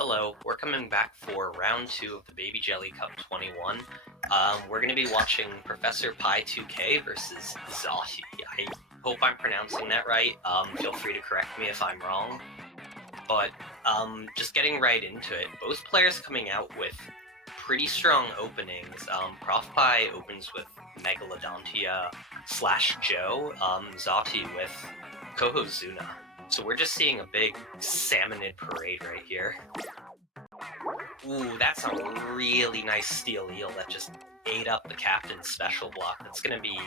Hello, we're coming back for round 2 of the Baby Jelly Cup 21. We're going to be watching Professor Pie2k versus Zawhte. I hope I'm pronouncing that right. Feel free to correct me if I'm wrong. But just getting right into it, both players coming out with pretty strong openings. Prof Pie opens with Megalodontia / Joe, Zawhte with Kohozuna. So we're just seeing a big salmonid parade right here. Ooh, that's a really nice steel eel that just ate up the captain's special block. That's gonna be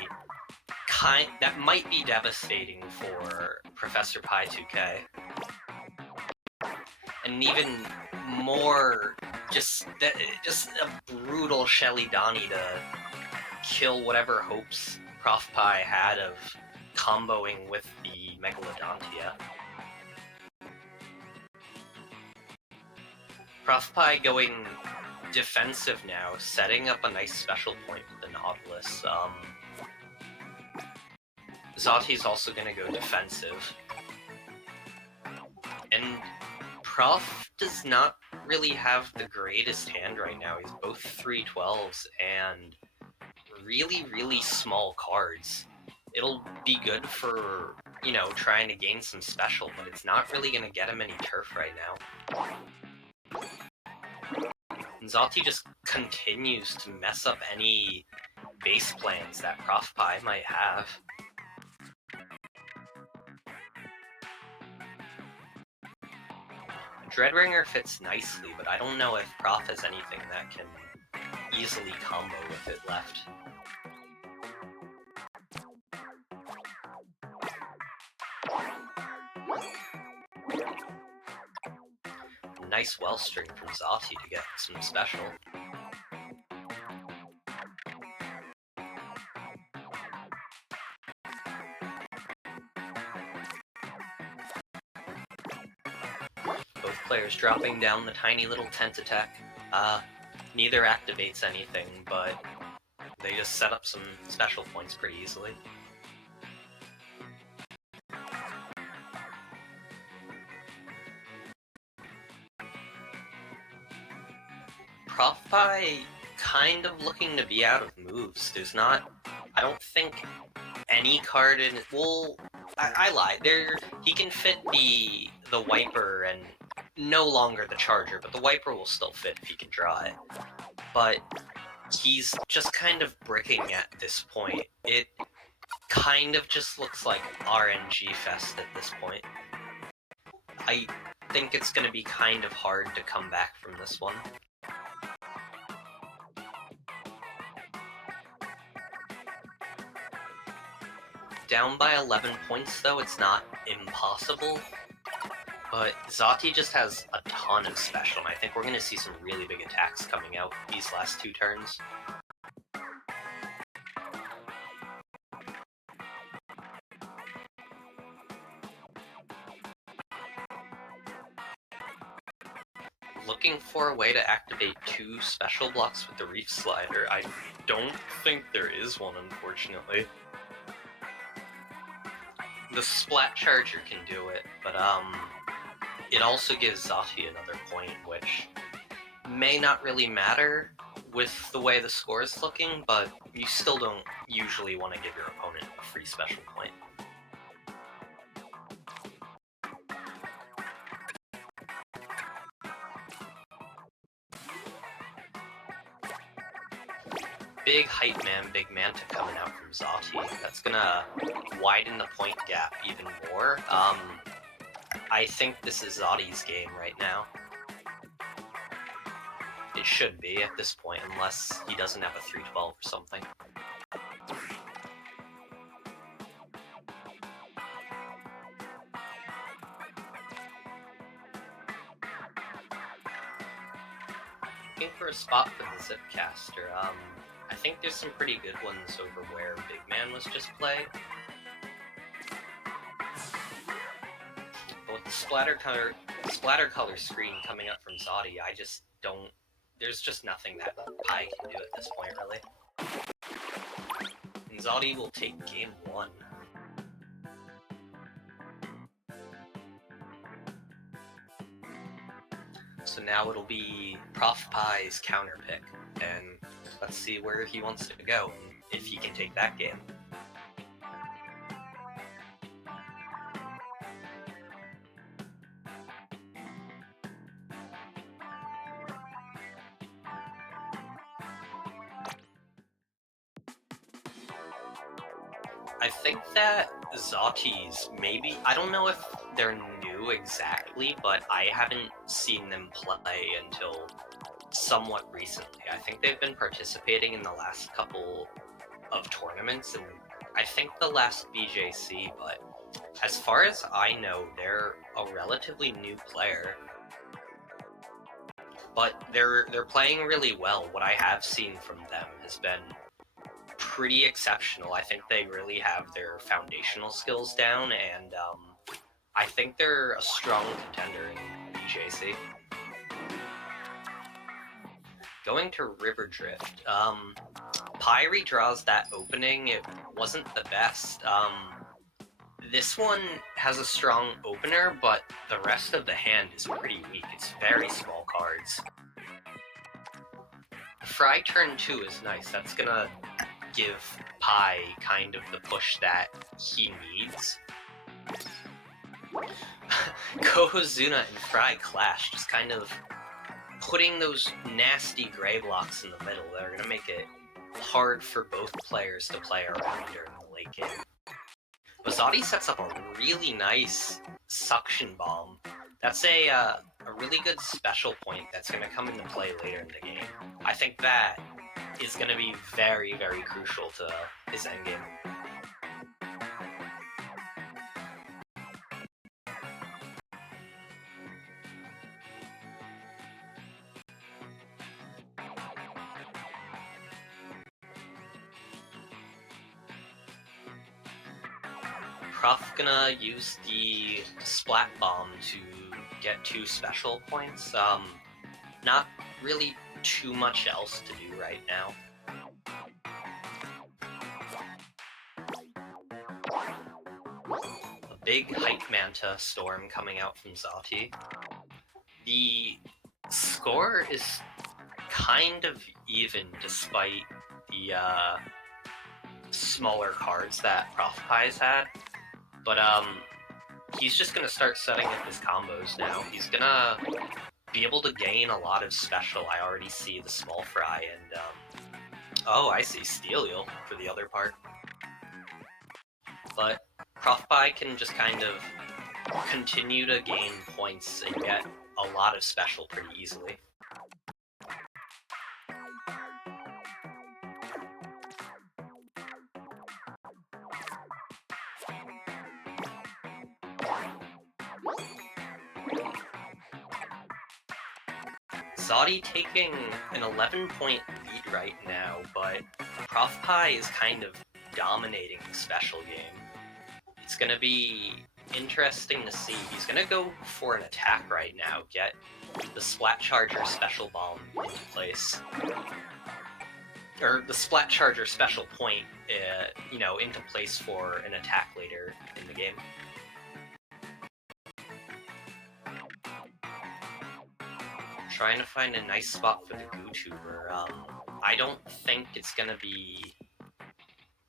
that might be devastating for Professor Pie2k. And even more, just a brutal Shelly Donnie to kill whatever hopes Prof Pie had of comboing with the Megalodontia. Prof Pie going defensive now, setting up a nice special point with the Nautilus. Zawhte's also going to go defensive. And Prof does not really have the greatest hand right now. He's both 3/12s and really, really small cards. It'll be good for, trying to gain some special, but it's not really going to get him any turf right now. And Zawhte just continues to mess up any base plans that Prof Pie might have. Dreadringer fits nicely, but I don't know if Prof has anything that can easily combo with it left. Nice well string from Zawhte to get some special. Both players dropping down the tiny little tent attack. Neither activates anything, but they just set up some special points pretty easily. Prof Pie kind of looking to be out of moves. There's not, I don't think any card in, well, I lied. He can fit the Wiper and no longer the Charger, but the Wiper will still fit if he can draw it. But he's just kind of bricking at this point. It kind of just looks like RNG Fest at this point. I think it's going to be kind of hard to come back from this one. Down by 11 points, though, it's not impossible. But Zawhte just has a ton of special, and I think we're going to see some really big attacks coming out these last 2 turns. Looking for a way to activate 2 special blocks with the Reef Slider. I don't think there is one, unfortunately. The Splat Charger can do it, but it also gives Zawhte another point, which may not really matter with the way the score is looking, but you still don't usually want to give your opponent a free special point. Big hype man, big Manta coming out from Zawhte. That's gonna widen the point gap even more. I think this is Zawhte's game right now. It should be at this point, unless he doesn't have a 3/12 or something. Looking for a spot for the Zipcaster. I think there's some pretty good ones over where Big Man was just played. But with the splatter color screen coming up from Zawhte, I just don't... There's just nothing that Pie can do at this point, really. And Zawhte will take game 1. So now it'll be Prof Pie's counter pick, and let's see where he wants to go and if he can take that game. I think that Zawte's maybe, I don't know if they're new exactly, but I haven't seen them play until somewhat recently. I think they've been participating in the last couple of tournaments, and I think the last BJC, but as far as I know, they're a relatively new player. But they're playing really well. What I have seen from them has been pretty exceptional. I think they really have their foundational skills down, and I think they're a strong contender in BJC. Going to River Drift. Pie redraws that opening. It wasn't the best. This one has a strong opener, but the rest of the hand is pretty weak. It's very small cards. Fry turn 2 is nice. That's gonna give Pie kind of the push that he needs. Kohozuna and Fry clash, just kind of putting those nasty gray blocks in the middle that are gonna make it hard for both players to play around during the late game. Bazzotti sets up a really nice suction bomb. That's a really good special point that's going to come into play later in the game. I think that is going to be very, very crucial to his endgame. Prof gonna use the splat bomb to get 2 special points. Not really too much else to do right now. A big Hype Manta storm coming out from Zawhte. The score is kind of even despite the smaller cards that Prof Pie's had. But he's just gonna start setting up his combos now. He's gonna be able to gain a lot of special. I already see the small fry and oh, I see Steelial for the other part. But Prof Pie can just kind of continue to gain points and get a lot of special pretty easily. Zawhte taking an 11-point lead right now, but Prof Pie is kind of dominating the special game. It's gonna be interesting to see. He's gonna go for an attack right now, get the Splat Charger special bomb into place. Or the Splat Charger special point, into place for an attack later in the game. Trying to find a nice spot for the GooTuber. I don't think it's gonna be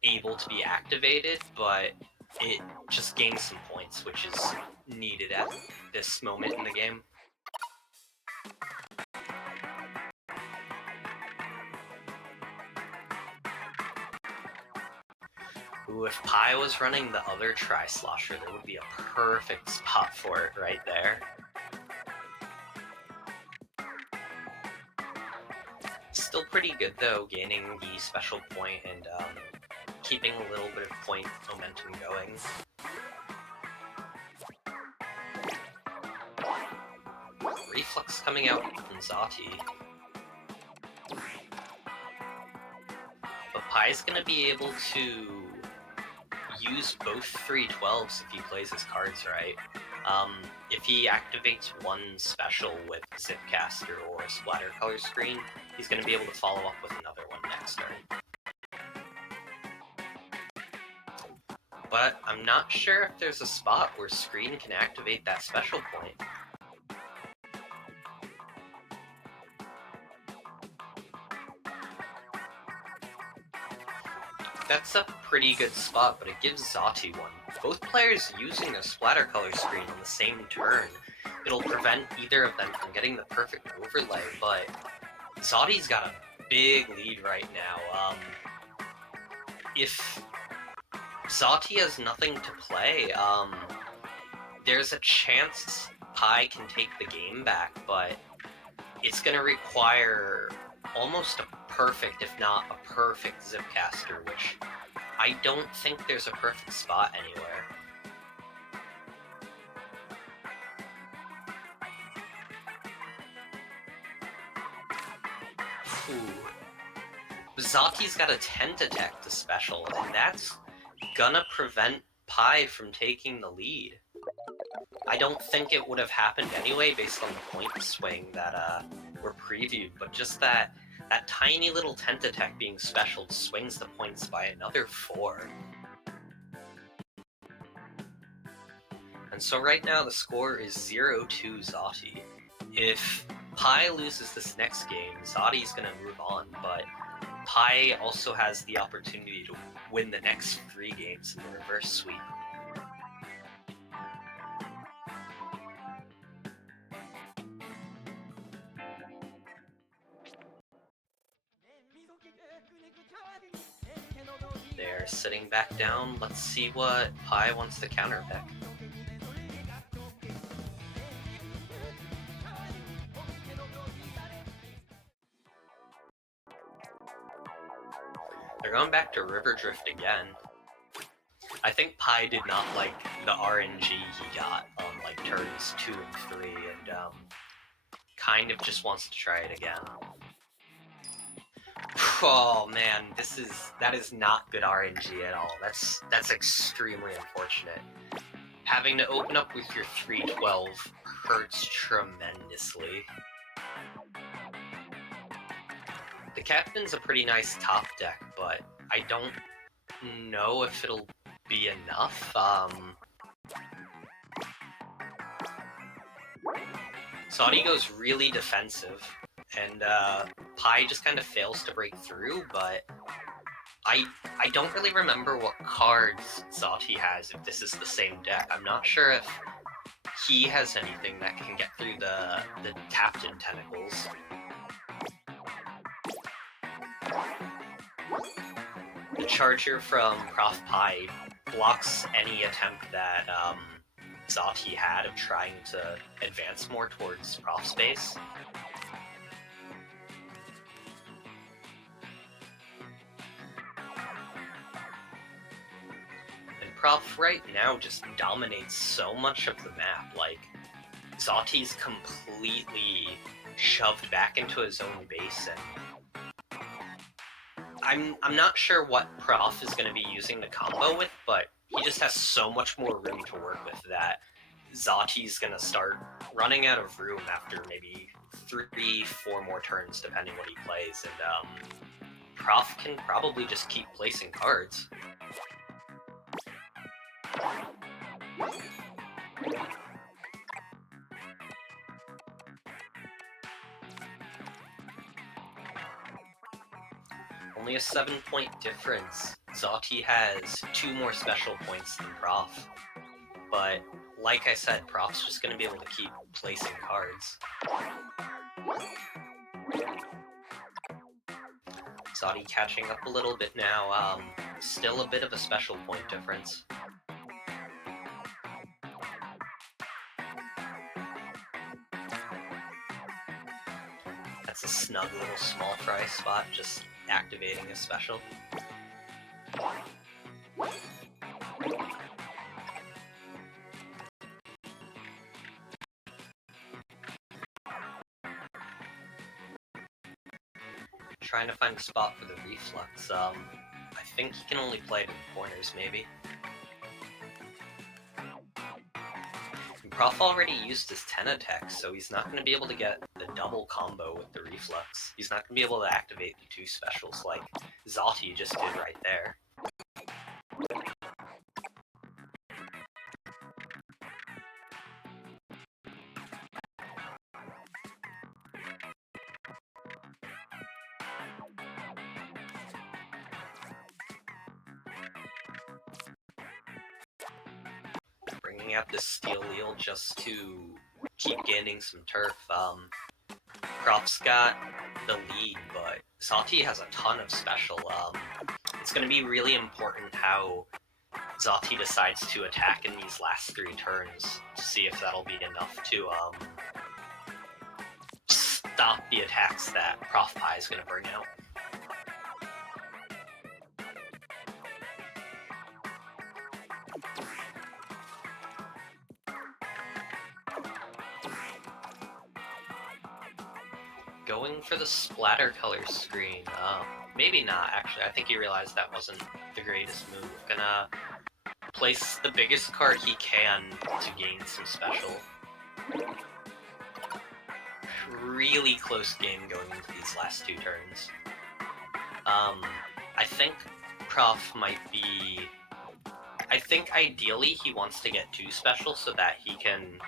able to be activated, but it just gains some points, which is needed at this moment in the game. Ooh, if Pie was running the other Tri-Slosher, there would be a perfect spot for it right there. Still pretty good though, gaining the special point and keeping a little bit of point momentum going. Reflux coming out from Zawhte. But Pie's gonna be able to use both 312s if he plays his cards right. If he activates one special with Zipcaster or Splatter Color Screen, he's going to be able to follow up with another one next turn. But I'm not sure if there's a spot where Screen can activate that special point. that's a pretty good spot, but it gives zawte one. Both players using a splatter color screen on the same turn. It'll prevent either of them from getting the perfect overlay, but zawte's got a big lead right now. If zawte has nothing to play, there's a chance Pie can take the game back, but it's going to require almost a perfect, if not a perfect Zipcaster, which I don't think there's a perfect spot anywhere. Ooh. Zawte's got a tent attack to special, and that's gonna prevent Pie from taking the lead. I don't think it would have happened anyway based on the point swing that were previewed, but just that tiny little tent attack being special swings the points by another 4. And so right now the score is 0-2 zawte. If Pie loses this next game, zawte's gonna move on, but Pie also has the opportunity to win the next 3 games in the reverse sweep. They're sitting back down. Let's see what Pie wants to counter pick. They're going back to River Drift again. I think Pie did not like the RNG he got on like turns 2 and 3, and kind of just wants to try it again. Oh man, that is not good RNG at all. That's extremely unfortunate. Having to open up with your 312 hurts tremendously. The Captain's a pretty nice top deck, but I don't know if it'll be enough. zawte goes really defensive, and Pie just kind of fails to break through, but I don't really remember what cards zawte has if this is the same deck. I'm not sure if he has anything that can get through the Captain Tentacles. The Charger from Prof Pie blocks any attempt that zawte had of trying to advance more towards Prof space. And Prof right now just dominates so much of the map. Like, zawte's completely shoved back into his own base, and I'm not sure what Prof is going to be using the combo with, but he just has so much more room to work with that zawte's going to start running out of room after maybe 3-4 more turns, depending what he plays, and Prof can probably just keep placing cards. Only a 7-point difference. Zawte has 2 more special points than Prof. But, like I said, Prof's just going to be able to keep placing cards. Zawte catching up a little bit now. Still a bit of a special point difference. That's a snug little small fry spot, just activating a special. Trying to find a spot for the reflux. I think he can only play to the corners, maybe. Prof already used his 10 attack, so he's not going to be able to get the double combo with the reflux. He's not going to be able to activate the 2 specials like zawte just did right there. bringing out this steel wheel just to keep gaining some turf. Prof's got the lead, but Zawhte has a ton of special. It's going to be really important how Zawhte decides to attack in these last 3 turns to see if that'll be enough to stop the attacks that Prof Pie is going to bring out. Going for the splatter color screen. Maybe not, actually. I think he realized that wasn't the greatest move. Gonna place the biggest card he can to gain some special. Really close game going into these last 2 turns. I think Prof might be... I think ideally he wants to get 2 special so that he can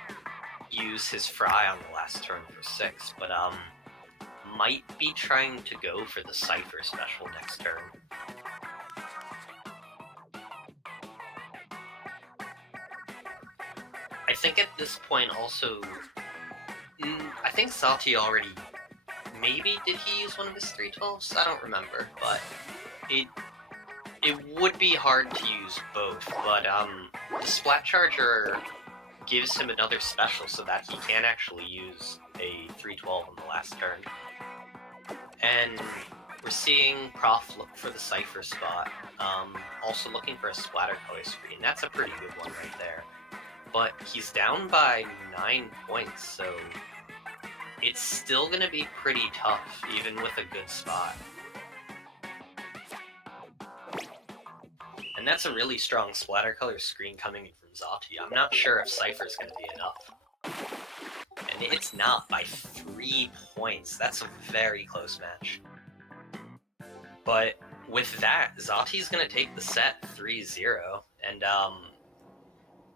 use his fry on the last turn for 6, but might be trying to go for the Cypher special next turn. I think at this point also... I think Zawhte already... Maybe did he use one of his 312s? I don't remember, but it would be hard to use both, but the Splat Charger gives him another special so that he can actually use a 312 on the last turn. And we're seeing Prof look for the Cypher spot, also looking for a splatter color screen. That's a pretty good one right there. But he's down by 9 points, so it's still going to be pretty tough, even with a good spot. And that's a really strong splatter color screen coming in from Zawhte. I'm not sure if Cypher's going to be enough. And it's not by 3 points. That's a very close match. But with that, Zawhte's going to take the set 3-0. And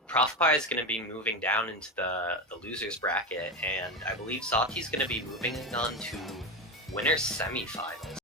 Prof Pie is going to be moving down into the loser's bracket. And I believe Zawhte's going to be moving on to winner's semifinals.